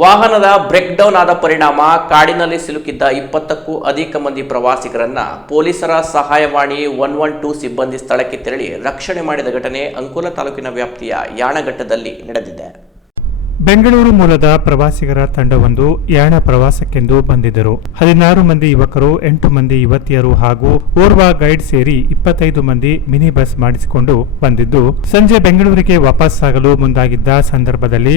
ವಾಹನದ break down ಆದ ಪರಿಣಾಮ ಕಾಡಿನಲ್ಲಿ ಸಿಲುಕಿದ್ದ ಇಪ್ಪತ್ತಕ್ಕೂ ಅಧಿಕ ಮಂದಿ ಪ್ರವಾಸಿಗರನ್ನ ಪೊಲೀಸರ ಸಹಾಯವಾಣಿ ಒನ್ ಒನ್ ಟೂ ಸಿಬ್ಬಂದಿ ಸ್ಥಳಕ್ಕೆ ತೆರಳಿ ರಕ್ಷಣೆ ಮಾಡಿದ ಘಟನೆ ಅಂಕೋಲ ತಾಲೂಕಿನ ವ್ಯಾಪ್ತಿಯ ಯಾಣಘಟ್ಟದಲ್ಲಿ ನಡೆದಿದೆ. ಬೆಂಗಳೂರು ಮೂಲದ ಪ್ರವಾಸಿಗರ ತಂಡವೊಂದು ಯಾಣ ಪ್ರವಾಸಕ್ಕೆಂದು ಬಂದಿದ್ದರು. ಹದಿನಾರು ಮಂದಿ ಯುವಕರು, ಎಂಟು ಮಂದಿ ಯುವತಿಯರು ಹಾಗೂ ಓರ್ವ ಗೈಡ್ ಸೇರಿ ಇಪ್ಪತ್ತೈದು ಮಂದಿ ಮಿನಿ ಬಸ್ ಮಾಡಿಸಿಕೊಂಡು ಬಂದಿದ್ದು, ಸಂಜೆ ಬೆಂಗಳೂರಿಗೆ ವಾಪಸ್ಸಾಗಲು ಮುಂದಾಗಿದ್ದ ಸಂದರ್ಭದಲ್ಲಿ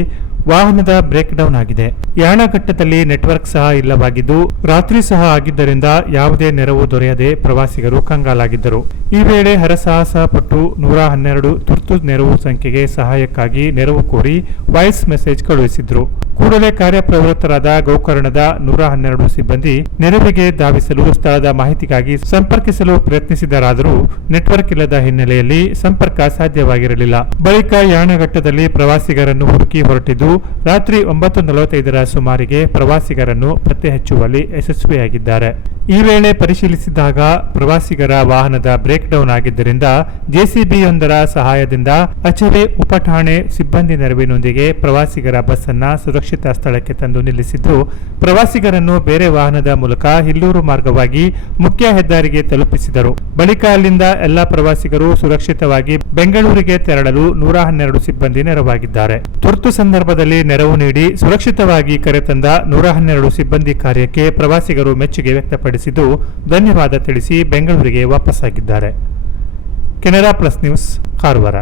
ವಾಹನದ ಬ್ರೇಕ್ ಡೌನ್ ಆಗಿದೆ ಯಾಣಘಟ್ಟದಲ್ಲಿ ನೆಟ್ವರ್ಕ್ ಸಹ ಇಲ್ಲವಾಗಿದ್ದು, ರಾತ್ರಿ ಸಹ ಆಗಿದ್ದರಿಂದ ಯಾವುದೇ ನೆರವು ದೊರೆಯದೆ ಪ್ರವಾಸಿಗರು ಕಂಗಾಲಾಗಿದ್ದರು. ಈ ವೇಳೆ ಹರಸಾಹಸ ಪಟ್ಟು ನೂರ ಹನ್ನೆರಡು ತುರ್ತು ನೆರವು ಸಂಖ್ಯೆಗೆ ಸಹಾಯಕ್ಕಾಗಿ ನೆರವು ಕೋರಿ ವಾಯ್ಸ್ ಮೆಸೇಜ್ ಕಳುಹಿಸಿದ್ರು. ಕೂಡಲೇ ಕಾರ್ಯಪ್ರವೃತ್ತರಾದ ಗೋಕರ್ಣದ ನೂರ ಹನ್ನೆರಡು ಸಿಬ್ಬಂದಿ ನೆರವಿಗೆ ಧಾವಿಸಲು ಸ್ಥಳದ ಮಾಹಿತಿಗಾಗಿ ಸಂಪರ್ಕಿಸಲು ಪ್ರಯತ್ನಿಸಿದರಾದರೂ ನೆಟ್ವರ್ಕ್ ಇಲ್ಲದ ಹಿನ್ನೆಲೆಯಲ್ಲಿ ಸಂಪರ್ಕ ಸಾಧ್ಯವಾಗಿರಲಿಲ್ಲ. ಬಳಿಕ ಯಾಣಘಟ್ಟದಲ್ಲಿ ಪ್ರವಾಸಿಗರನ್ನು ಹುಡುಕಿ ಹೊರಟಿದ್ದು, ರಾತ್ರಿ ಒಂಬತ್ತು ನಲವತ್ತೈದರ ಸುಮಾರಿಗೆ ಪ್ರವಾಸಿಗರನ್ನು ಪತ್ತೆ ಹಚ್ಚುವಲ್ಲಿ ಯಶಸ್ವಿಯಾಗಿದ್ದಾರೆ. ಈ ವೇಳೆ ಪರಿಶೀಲಿಸಿದಾಗ ಪ್ರವಾಸಿಗರ ವಾಹನದ ಬ್ರೇಕ್ ಡೌನ್ ಆಗಿದ್ದರಿಂದ ಜೆಸಿಬಿಯೊಂದರ ಸಹಾಯದಿಂದ ಅಚರೆ ಉಪಠಾಣೆ ಸಿಬ್ಬಂದಿ ನೆರವಿನೊಂದಿಗೆ ಪ್ರವಾಸಿಗರ ಬಸ್ ಅನ್ನ ಸುರಕ್ಷಿತ ಸ್ಥಳಕ್ಕೆ ತಂದು ನಿಲ್ಲಿಸಿದ್ದು, ಪ್ರವಾಸಿಗರನ್ನು ಬೇರೆ ವಾಹನದ ಮೂಲಕ ಹಿಲ್ಲೂರು ಮಾರ್ಗವಾಗಿ ಮುಖ್ಯ ಹೆದ್ದಾರಿಗೆ ತಲುಪಿಸಿದರು. ಬಳಿಕ ಅಲ್ಲಿಂದ ಎಲ್ಲಾ ಪ್ರವಾಸಿಗರು ಸುರಕ್ಷಿತವಾಗಿ ಬೆಂಗಳೂರಿಗೆ ತೆರಳಲು ನೂರ ಹನ್ನೆರಡು ಸಿಬ್ಬಂದಿ ನೆರವಾಗಿದ್ದಾರೆ. ತುರ್ತು ಸಂದರ್ಭದಲ್ಲಿ ನೆರವು ನೀಡಿ ಸುರಕ್ಷಿತವಾಗಿ ಕರೆತಂದ ನೂರ ಹನ್ನೆರಡು ಸಿಬ್ಬಂದಿ ಕಾರ್ಯಕ್ಕೆ ಪ್ರವಾಸಿಗರು ಮೆಚ್ಚುಗೆ ವ್ಯಕ್ತಪಡಿಸಿದ್ದು, ಧನ್ಯವಾದ ತಿಳಿಸಿ ಬೆಂಗಳೂರಿಗೆ ವಾಪಸ್ಸಾಗಿದ್ದಾರೆ. Canara plus news Karwar